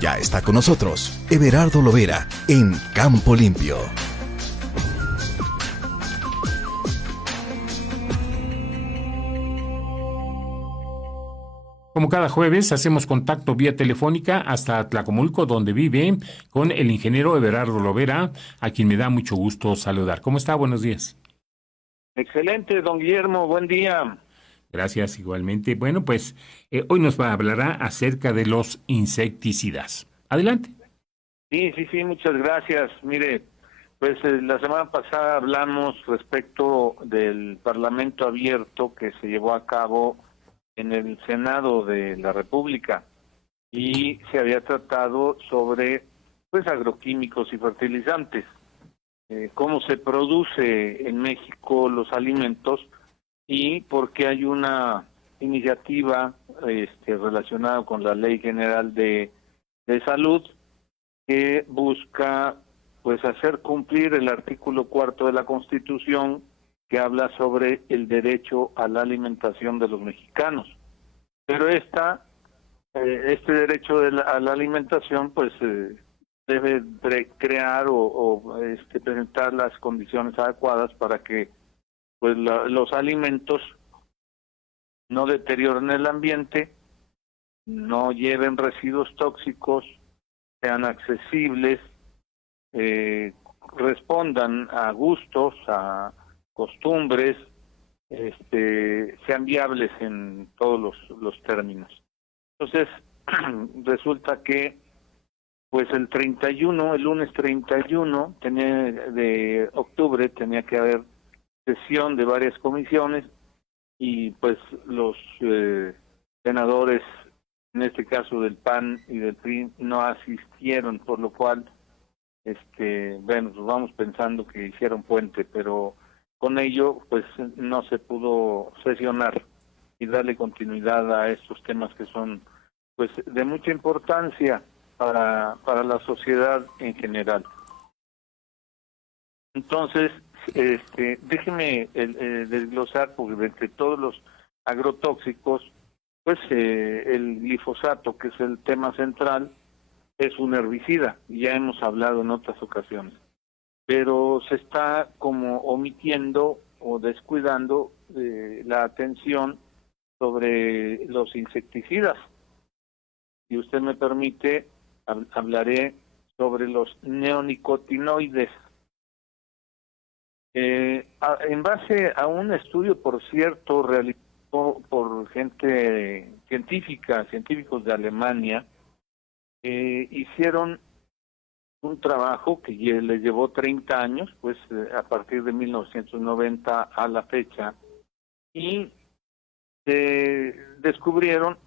Ya está con nosotros Everardo Lovera en Campo Limpio. Como cada jueves, hacemos contacto vía telefónica hasta Tlacomulco, donde vive, con el ingeniero Everardo Lovera, a quien me da mucho gusto saludar. ¿Cómo está? Buenos días. Excelente, don Guillermo, buen día. Gracias, igualmente. Bueno, pues hoy nos hablará acerca de los insecticidas. Adelante. Sí, muchas gracias. Mire, pues la semana pasada hablamos respecto del Parlamento abierto que se llevó a cabo en el Senado de la República y se había tratado sobre pues agroquímicos y fertilizantes, cómo se produce en México los alimentos y por qué hay una iniciativa relacionada con la Ley General de Salud que busca pues hacer cumplir el artículo 4 de la Constitución que habla sobre el derecho a la alimentación de los mexicanos. Pero este derecho a la alimentación pues debe crear o presentar las condiciones adecuadas para que pues los alimentos no deterioren el ambiente, no lleven residuos tóxicos, sean accesibles, respondan a gustos, a costumbres, sean viables en todos los términos. Entonces, resulta que pues el lunes 31 de octubre tenía que haber sesión de varias comisiones y pues los senadores, en este caso del PAN y del PRI, no asistieron, por lo cual bueno, pues vamos pensando que hicieron puente, pero con ello pues no se pudo sesionar y darle continuidad a estos temas que son pues de mucha importancia para la sociedad en general. Entonces, déjeme desglosar, porque de entre todos los agrotóxicos, pues el glifosato, que es el tema central, es un herbicida, ya hemos hablado en otras ocasiones, pero se está como omitiendo o descuidando la atención sobre los insecticidas. Si usted me permite, hablaré sobre los neonicotinoides. En base a un estudio, por cierto, realizado por gente científicos de Alemania, hicieron un trabajo que les llevó 30 años, pues a partir de 1990 a la fecha, y descubrieron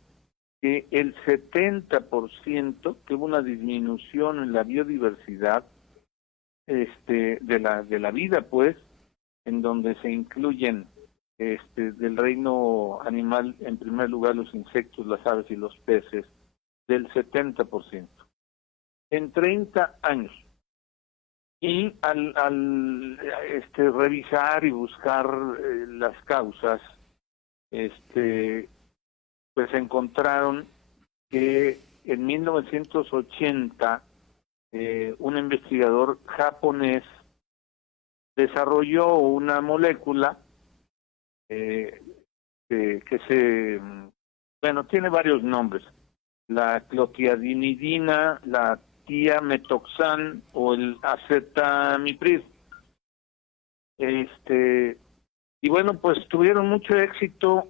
que el 70%, que hubo una disminución en la biodiversidad de la vida, pues, en donde se incluyen del reino animal, en primer lugar los insectos, las aves y los peces, del 70% en 30 años. Y al revisar y buscar las causas, pues encontraron que en 1980 un investigador japonés desarrolló una molécula bueno, tiene varios nombres: la clotiadinidina, la tiametoxan o el acetamiprid. Y bueno, pues tuvieron mucho éxito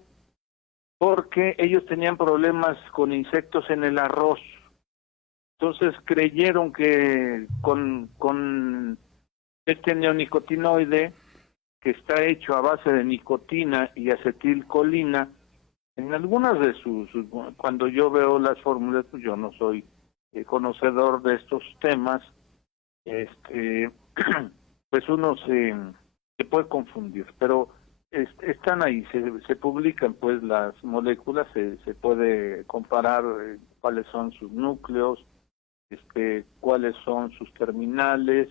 porque ellos tenían problemas con insectos en el arroz. Entonces creyeron que con este neonicotinoide, que está hecho a base de nicotina y acetilcolina, en algunas de cuando yo veo las fórmulas, pues yo no soy conocedor de estos temas, pues uno se puede confundir, pero están ahí, se publican pues las moléculas, se puede comparar cuáles son sus núcleos, cuáles son sus terminales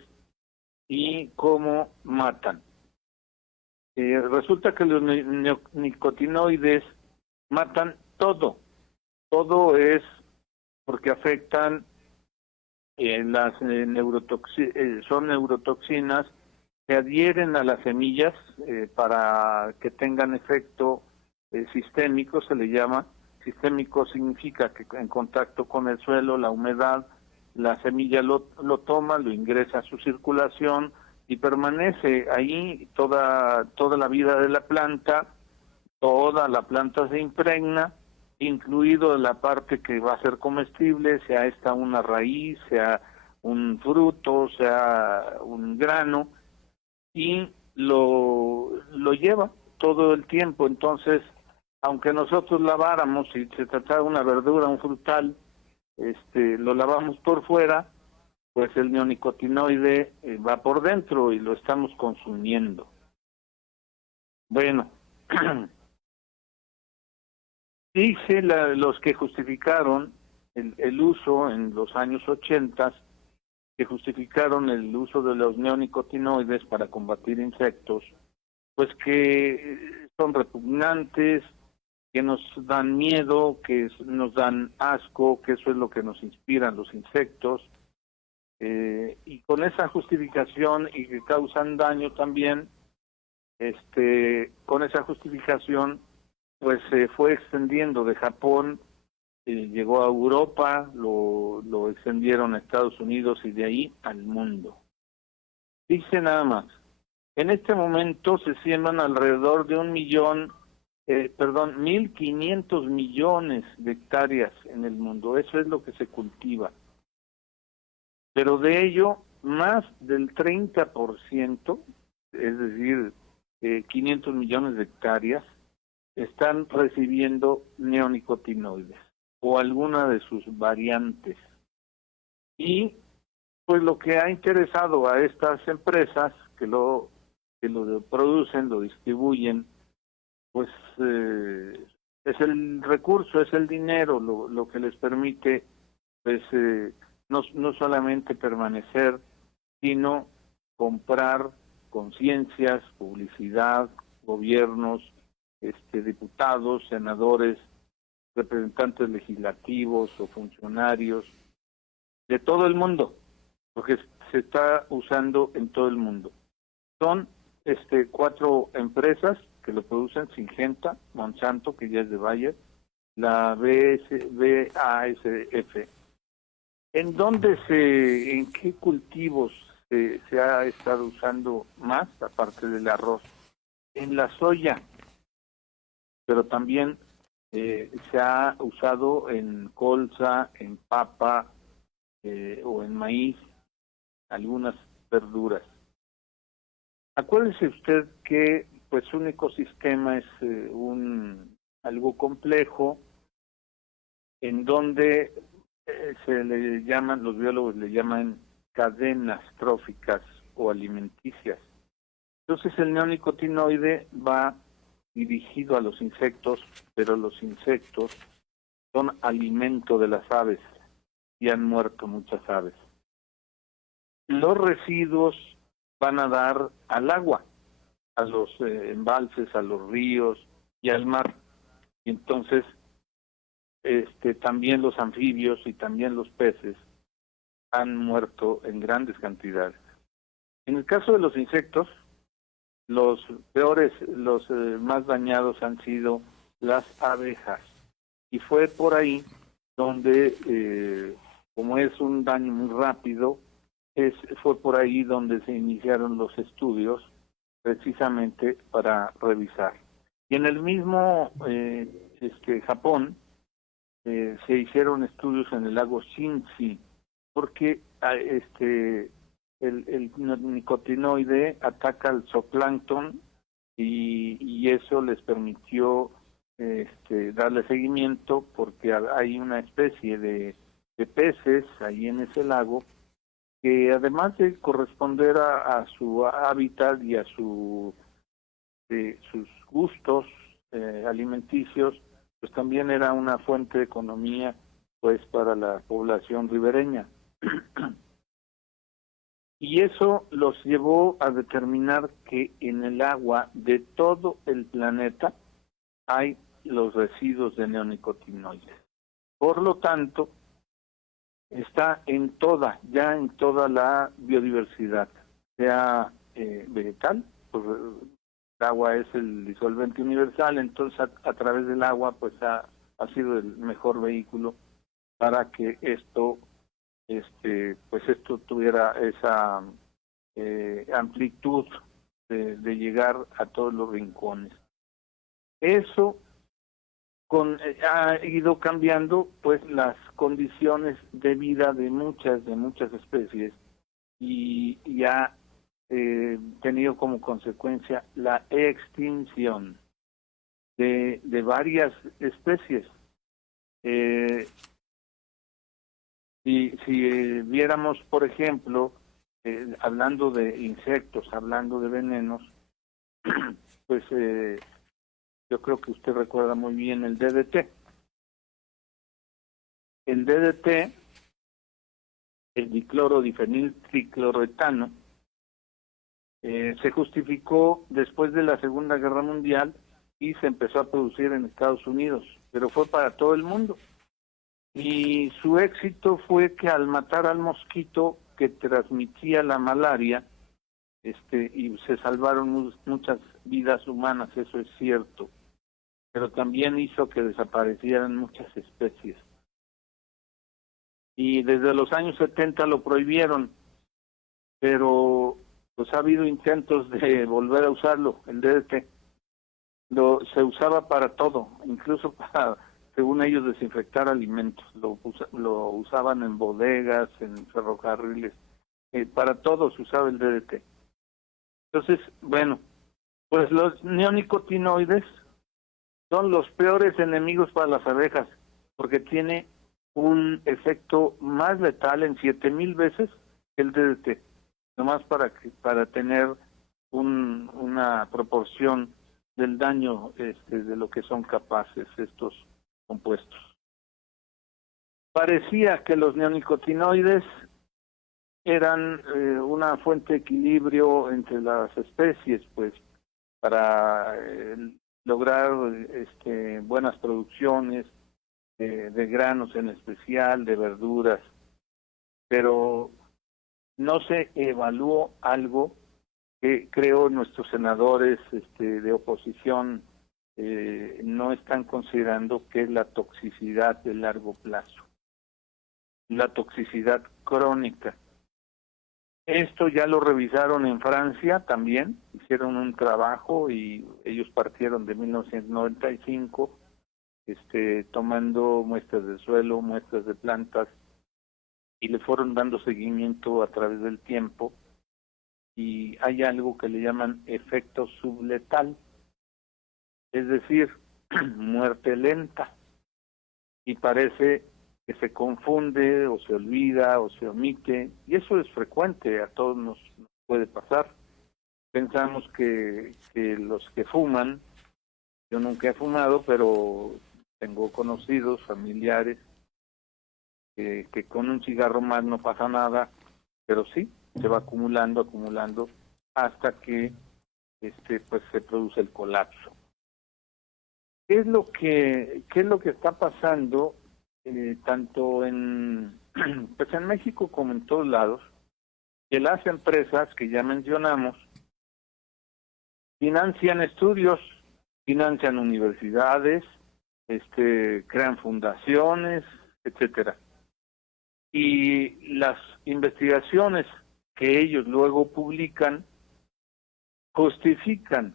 y cómo matan. Resulta que los neonicotinoides matan todo es porque afectan las son neurotoxinas que adhieren a las semillas para que tengan efecto sistémico, se le llama. Sistémico significa que en contacto con el suelo, la humedad, la semilla lo toma, lo ingresa a su circulación y permanece ahí toda la vida de la planta. Toda la planta se impregna, incluido la parte que va a ser comestible, sea esta una raíz, sea un fruto, sea un grano, y lo lleva todo el tiempo. Entonces, aunque nosotros laváramos, si se tratara de una verdura, un frutal, lo lavamos por fuera, pues el neonicotinoide va por dentro y lo estamos consumiendo. Bueno, dice los que justificaron el uso en los años 80, que justificaron el uso de los neonicotinoides para combatir insectos, pues que son repugnantes, que nos dan miedo, que nos dan asco, que eso es lo que nos inspiran los insectos, y con esa justificación, y que causan daño también, con esa justificación, pues se fue extendiendo de Japón, llegó a Europa, lo extendieron a Estados Unidos y de ahí al mundo. Dice nada más, en este momento se siembran alrededor de 1.500 millones de hectáreas en el mundo, eso es lo que se cultiva. Pero de ello, más del 30%, es decir, 500 millones de hectáreas, están recibiendo neonicotinoides o alguna de sus variantes. Y pues lo que ha interesado a estas empresas que lo producen, lo distribuyen, pues es el recurso, es el dinero, lo que les permite pues no solamente permanecer, sino comprar conciencias, publicidad, gobiernos, diputados, senadores, representantes legislativos o funcionarios de todo el mundo, porque se está usando en todo el mundo. Son 4 empresas que lo producen: Syngenta, Monsanto, que ya es de Bayer, la BASF. ¿En qué cultivos se ha estado usando más, aparte del arroz? En la soya, pero también se ha usado en colza, en papa o en maíz, algunas verduras. Acuérdese usted que pues un ecosistema es algo complejo en donde los biólogos le llaman cadenas tróficas o alimenticias. Entonces el neonicotinoide va dirigido a los insectos, pero los insectos son alimento de las aves y han muerto muchas aves. Los residuos van a dar al agua, a los embalses, a los ríos y al mar. Y entonces también los anfibios y también los peces han muerto en grandes cantidades. En el caso de los insectos, los peores, los más dañados han sido las abejas. Y fue por ahí donde, como es un daño muy rápido, fue por ahí donde se iniciaron los estudios precisamente para revisar. Y en el mismo Japón se hicieron estudios en el lago Shinji, porque el nicotinoide ataca al zooplancton y eso les permitió darle seguimiento, porque hay una especie de peces ahí en ese lago que, además de corresponder a su hábitat y a sus gustos alimenticios, pues también era una fuente de economía pues para la población ribereña. Y eso los llevó a determinar que en el agua de todo el planeta hay los residuos de neonicotinoides. Por lo tanto, está ya en toda la biodiversidad, sea vegetal, pues el agua es el disolvente universal, entonces a través del agua pues ha sido el mejor vehículo para que esto tuviera esa amplitud de llegar a todos los rincones. Eso ha ido cambiando pues las condiciones de vida de muchas especies y ha tenido como consecuencia la extinción de varias especies. Si viéramos, por ejemplo, hablando de insectos, hablando de venenos, pues yo creo que usted recuerda muy bien el DDT. El DDT, el diclorodifenil tricloroetano, se justificó después de la Segunda Guerra Mundial y se empezó a producir en Estados Unidos, pero fue para todo el mundo. Y su éxito fue que al matar al mosquito que transmitía la malaria, y se salvaron muchas vidas humanas, eso es cierto, pero también hizo que desaparecieran muchas especies. Y desde los años 70 lo prohibieron, pero pues ha habido intentos de volver a usarlo, el DDT. Se usaba para todo, incluso para, según ellos, desinfectar alimentos. Lo usaban en bodegas, en ferrocarriles, para todo se usaba el DDT. Entonces, bueno, pues los neonicotinoides son los peores enemigos para las abejas, porque tiene un efecto más letal en 7,000 veces que el DDT, nomás para tener una proporción del daño de lo que son capaces estos compuestos. Parecía que los neonicotinoides eran una fuente de equilibrio entre las especies, pues para lograr buenas producciones de granos en especial, de verduras, pero no se evaluó algo que creo nuestros senadores de oposición no están considerando, que es la toxicidad de largo plazo, la toxicidad crónica. Esto ya lo revisaron en Francia también, hicieron un trabajo y ellos partieron de 1995, tomando muestras de suelo, muestras de plantas, y le fueron dando seguimiento a través del tiempo, y hay algo que le llaman efecto subletal, es decir, muerte lenta, y parece que se confunde o se olvida o se omite, y eso es frecuente, a todos nos puede pasar. Pensamos que los que fuman, yo nunca he fumado, pero tengo conocidos, familiares, que con un cigarro más no pasa nada, pero sí, se va acumulando, hasta que pues se produce el colapso. ¿Qué es lo que está pasando tanto en pues en México como en todos lados? Que las empresas que ya mencionamos financian estudios, financian universidades, crean fundaciones, etcétera. Y las investigaciones que ellos luego publican justifican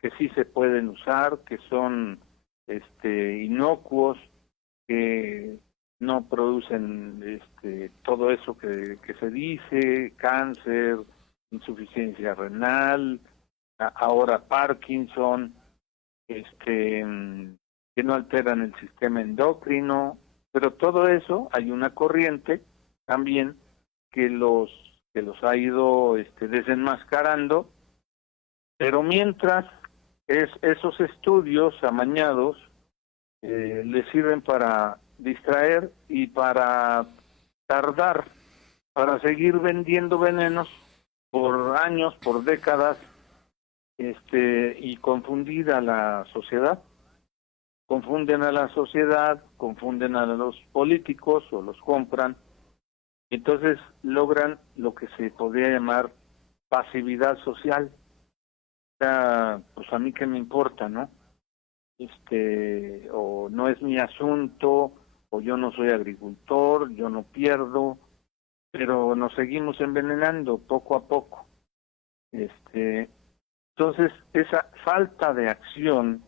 que sí se pueden usar, que son inocuos, que no producen todo eso que se dice, cáncer, insuficiencia renal, ahora Parkinson, que no alteran el sistema endocrino, pero todo eso hay una corriente también que los ha ido desenmascarando, pero mientras esos estudios amañados les sirven para distraer y para tardar, para seguir vendiendo venenos por años, por décadas, y confundir a la sociedad. confunden a la sociedad, confunden a los políticos o los compran, y entonces logran lo que se podría llamar pasividad social. O sea, pues a mí qué me importa, ¿no? O no es mi asunto, o yo no soy agricultor, yo no pierdo, pero nos seguimos envenenando poco a poco. Entonces, esa falta de acción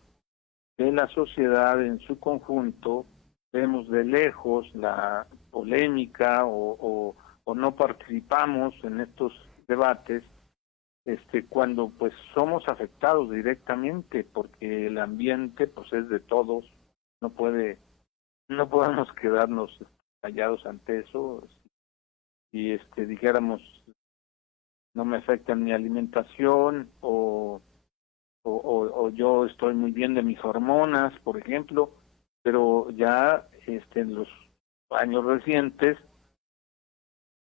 de la sociedad en su conjunto, vemos de lejos la polémica o no participamos en estos debates, cuando pues somos afectados directamente, porque el ambiente pues es de todos, no podemos quedarnos callados ante eso. Y dijéramos no me afecta mi alimentación o yo estoy muy bien de mis hormonas, por ejemplo, pero ya en los años recientes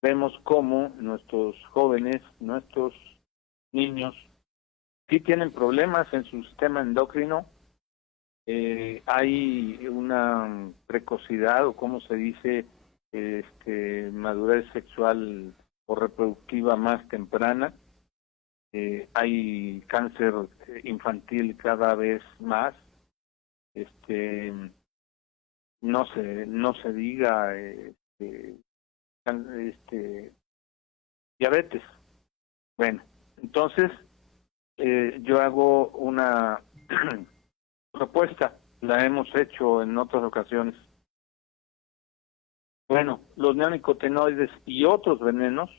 vemos cómo nuestros jóvenes, nuestros niños, sí tienen problemas en su sistema endocrino. Hay una precocidad, o como se dice, madurez sexual o reproductiva más temprana. Hay cáncer infantil cada vez más. No se diga diabetes. Bueno, entonces yo hago una propuesta, la hemos hecho en otras ocasiones. Bueno, los neonicotinoides y otros venenos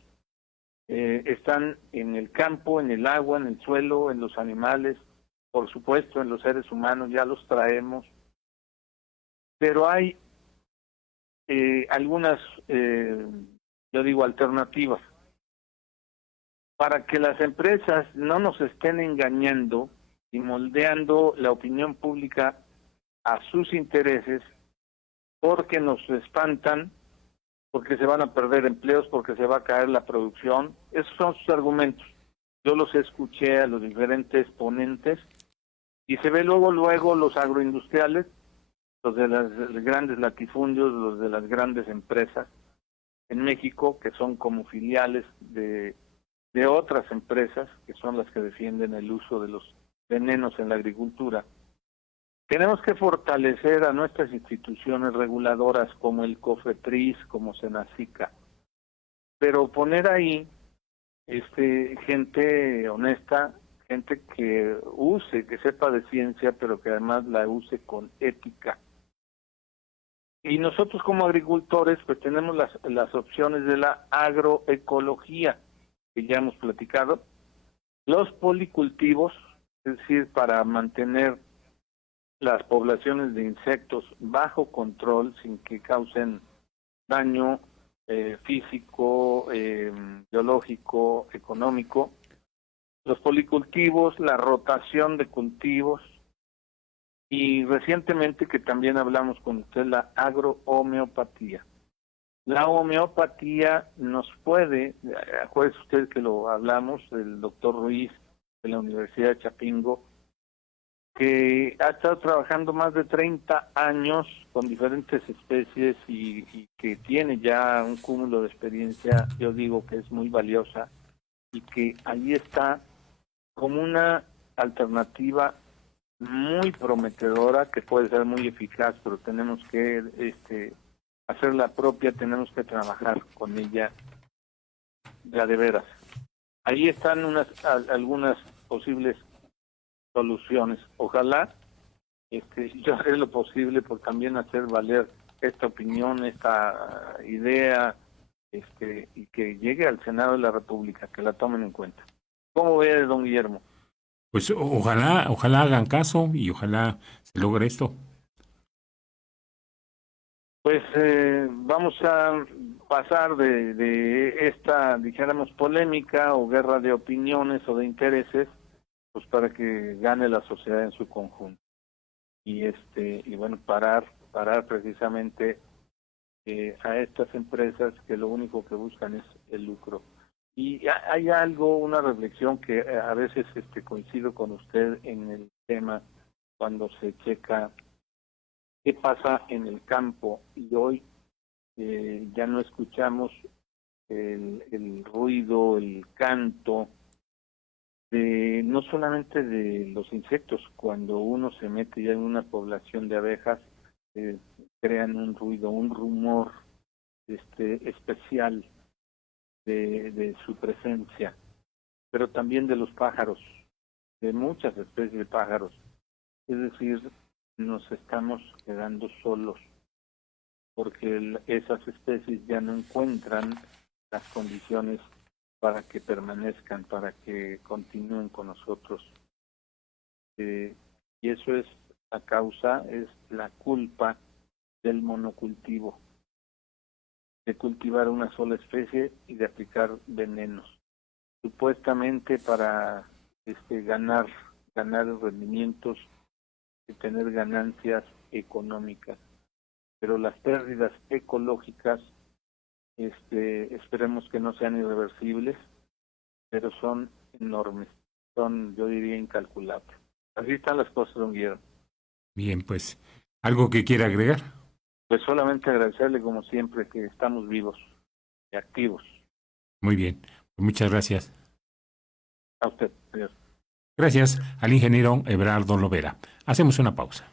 están en el campo, en el agua, en el suelo, en los animales, por supuesto en los seres humanos, ya los traemos, pero hay algunas, yo digo, alternativas. Para que las empresas no nos estén engañando y moldeando la opinión pública a sus intereses, porque nos espantan, porque se van a perder empleos, porque se va a caer la producción. Esos son sus argumentos. Yo los escuché a los diferentes ponentes y se ve luego los agroindustriales, los de los grandes latifundios, los de las grandes empresas en México, que son como filiales de otras empresas, que son las que defienden el uso de los venenos en la agricultura. Tenemos que fortalecer a nuestras instituciones reguladoras como el COFEPRIS, como SENACICA, pero poner ahí gente honesta, gente que use, que sepa de ciencia, pero que además la use con ética. Y nosotros como agricultores pues tenemos las opciones de la agroecología, que ya hemos platicado, los policultivos, es decir, para mantener las poblaciones de insectos bajo control sin que causen daño físico, biológico, económico. Los policultivos, la rotación de cultivos y recientemente que también hablamos con usted, la agrohomeopatía. La homeopatía nos puede, acuérdese usted que lo hablamos, el doctor Ruiz de la Universidad de Chapingo, que ha estado trabajando más de 30 años con diferentes especies y que tiene ya un cúmulo de experiencia, yo digo que es muy valiosa, y que ahí está como una alternativa muy prometedora, que puede ser muy eficaz, pero tenemos que hacerla propia, tenemos que trabajar con ella de veras. Ahí están algunas posibles soluciones. Ojalá yo haré lo posible por también hacer valer esta opinión, esta idea, y que llegue al Senado de la República, que la tomen en cuenta. ¿Cómo ve, don Guillermo? Pues ojalá hagan caso y ojalá se logre esto. Pues vamos a pasar de esta, dijéramos, polémica o guerra de opiniones o de intereses, pues para que gane la sociedad en su conjunto. Y bueno, parar precisamente a estas empresas que lo único que buscan es el lucro. Y hay algo, una reflexión que a veces coincido con usted en el tema cuando se checa qué pasa en el campo. Y hoy ya no escuchamos el ruido, el canto, no solamente de los insectos. Cuando uno se mete ya en una población de abejas, crean un ruido, un rumor especial de su presencia, pero también de los pájaros, de muchas especies de pájaros. Es decir, nos estamos quedando solos porque esas especies ya no encuentran las condiciones para que permanezcan, para que continúen con nosotros. Y eso es la causa, es la culpa del monocultivo, de cultivar una sola especie y de aplicar venenos, supuestamente para ganar rendimientos y tener ganancias económicas. Pero las pérdidas ecológicas, esperemos que no sean irreversibles, pero son enormes, son, yo diría, incalculables. Así están las cosas, don Guillermo. Bien, pues, ¿algo que quiera agregar? Pues solamente agradecerle, como siempre, que estamos vivos y activos. Muy bien, pues muchas gracias. A usted, señor. Gracias al ingeniero Everardo Lovera. Hacemos una pausa.